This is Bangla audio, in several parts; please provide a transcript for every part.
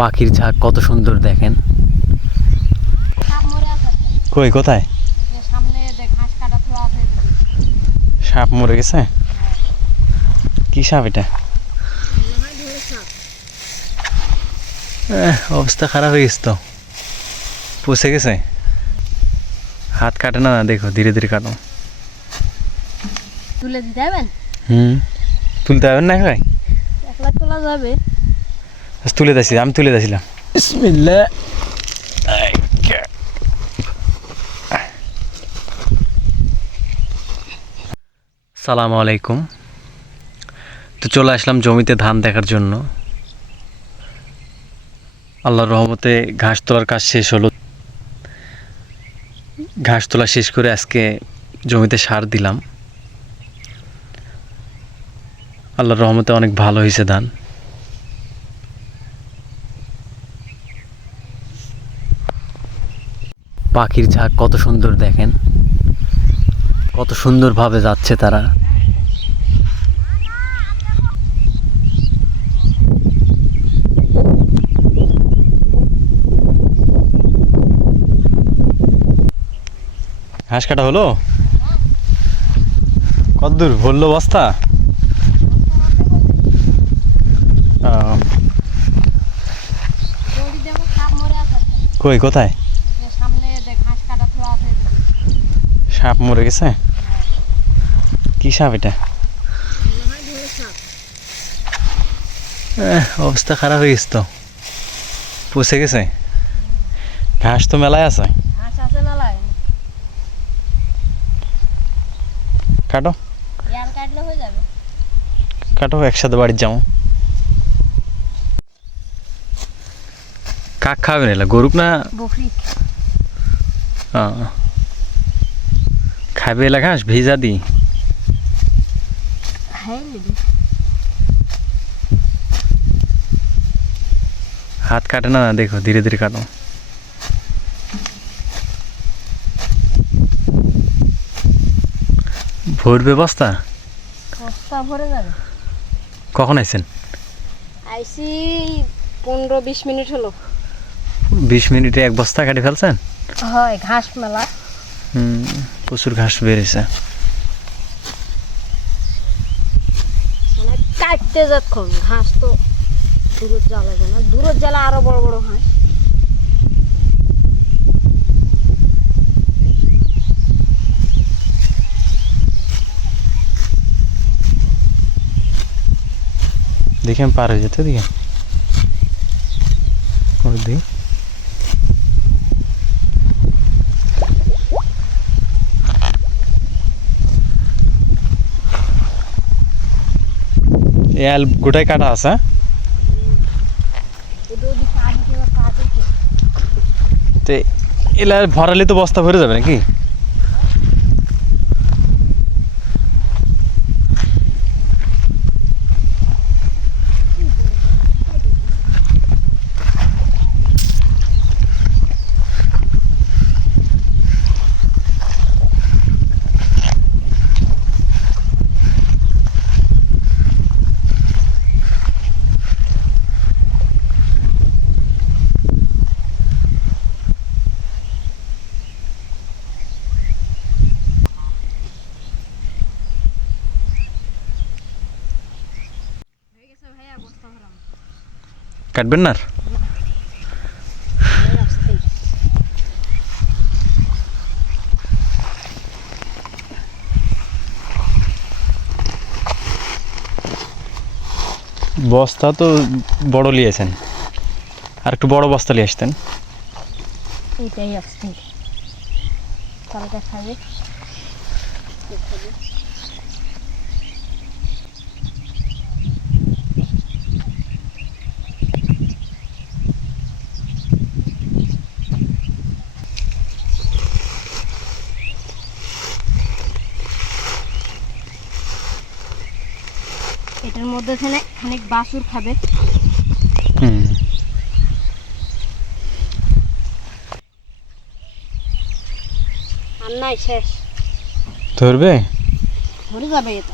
পাখির ঝাঁক কত সুন্দর দেখেন। কই কোথায়। সাপ মরে গেছে? কি সাপ এটা? অবস্থা খারাপ হয়ে গেছে তো। পুষে গেছে? হাত কাটে না দেখো ধীরে ধীরে কাটো। তুলে দিতে হবেন হুম। তুলতে হবে না ভাই একলা তোলা যাবে। তুলে দিয়েছি আমি তুলে দিয়েছিলাম বিসমিল্লাহ। সালাম আলাইকুম। তো চলে আসলাম জমিতে ধান দেখার জন্য। আল্লাহর রহমতে ঘাস তোলার কাজ শেষ হলো। ঘাস তোলা শেষ করে আজকে জমিতে সার দিলাম। আল্লাহর রহমতে অনেক ভালো হয়েছে ধান। পাখির ঝাঁক কত সুন্দর দেখেন। কত সুন্দরভাবে যাচ্ছে তারা। ঘাস কাটা হলো? কত দূর ভরলো বস্তা। কই, কোথায় এই যে সামনে যে ঘাস কাটা থোয়া আছে এদিকে। সাপ মরে গেছে? কি সাপ এটা? হয় অবস্থা খারাপ হয়ে গেছে তো। পুষে গেছে? ঘাস তো মেলায় আছে। কাটো। ইয়ার কাটলে হয়ে যাবে। কাটো একসাথে বাড়ির যাব। কাক খাবে না? গরুক না? আহ। খাবে এলা ঘাস ভিজা দি। হাত কাটে না দেখো ধীরে ধীরে কাটো। ভরবে বস্তা বস্তা ভরে যাবে। কখন আইছেন? আইসি পনেরো বিশ মিনিট হলো। বিশ মিনিটে এক বস্তা কাটি ফেলছেন? হয় ঘাস মেলা। হুম, প্রচুর ঘাস বেড়েছে মানে কাটতে যতক্ষণ ঘাস তো দূরের জ্বালা না দূরের জ্বালা আরও বড় বড় হয়। দেখি আমি পার যেতে দিকে ওই দিকে। এ আল গোটাই কাটা আছে হ্যাঁ? তো এলা ভরালে তো বস্তা ভরে যাবে নাকি হয়ে গেছে ভাইয়া বস্তা ভরাম কাটবেন না বস্তা তো বড় নিয়েছেন আর একটু বড় বস্তা নিয়ে আসতেন। এইটাই আসতেই কালকে খাবে মধ্যে এখানে খানিক বাসুর খাবে। আর নাই শেষ। ধরবে? ধরে যাবে এটা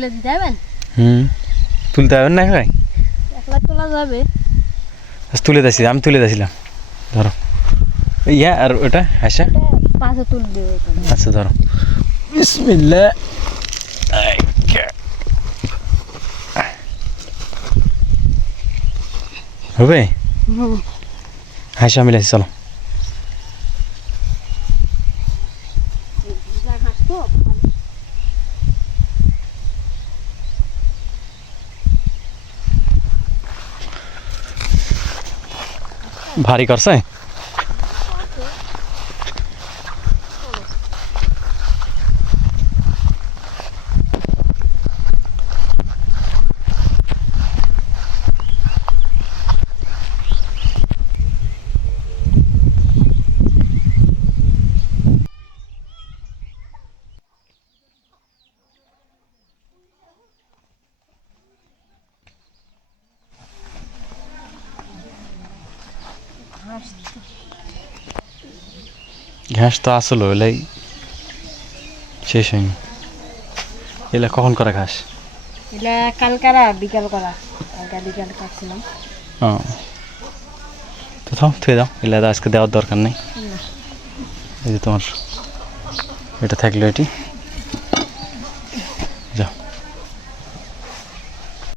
তুলে দিতে যাবেন হুম। তুলতে হবে না ভাই একলা তোলা যাবে। আচ্ছা, তুলে দিয়েছি আমি তুলে দিয়েছিলাম ধরো। ইয়া আর ওটা হাসা পাশে তুলে দেবে আচ্ছা ধরো। বিসমিল্লাহ হবে হাসা মিলাইছি চলো। ভারী করছে। ঘাস তো আসলো এলাই শেষ হয়নি। এলা কখন করা ঘাস? এটা কালকারা বিকাল করা। কালকা বিকাল ও। তো থাও থুয়ে দাও। এলা আজকে দেওয়ার দরকার নেই। এই যে তোমার এটা থাকল এটি।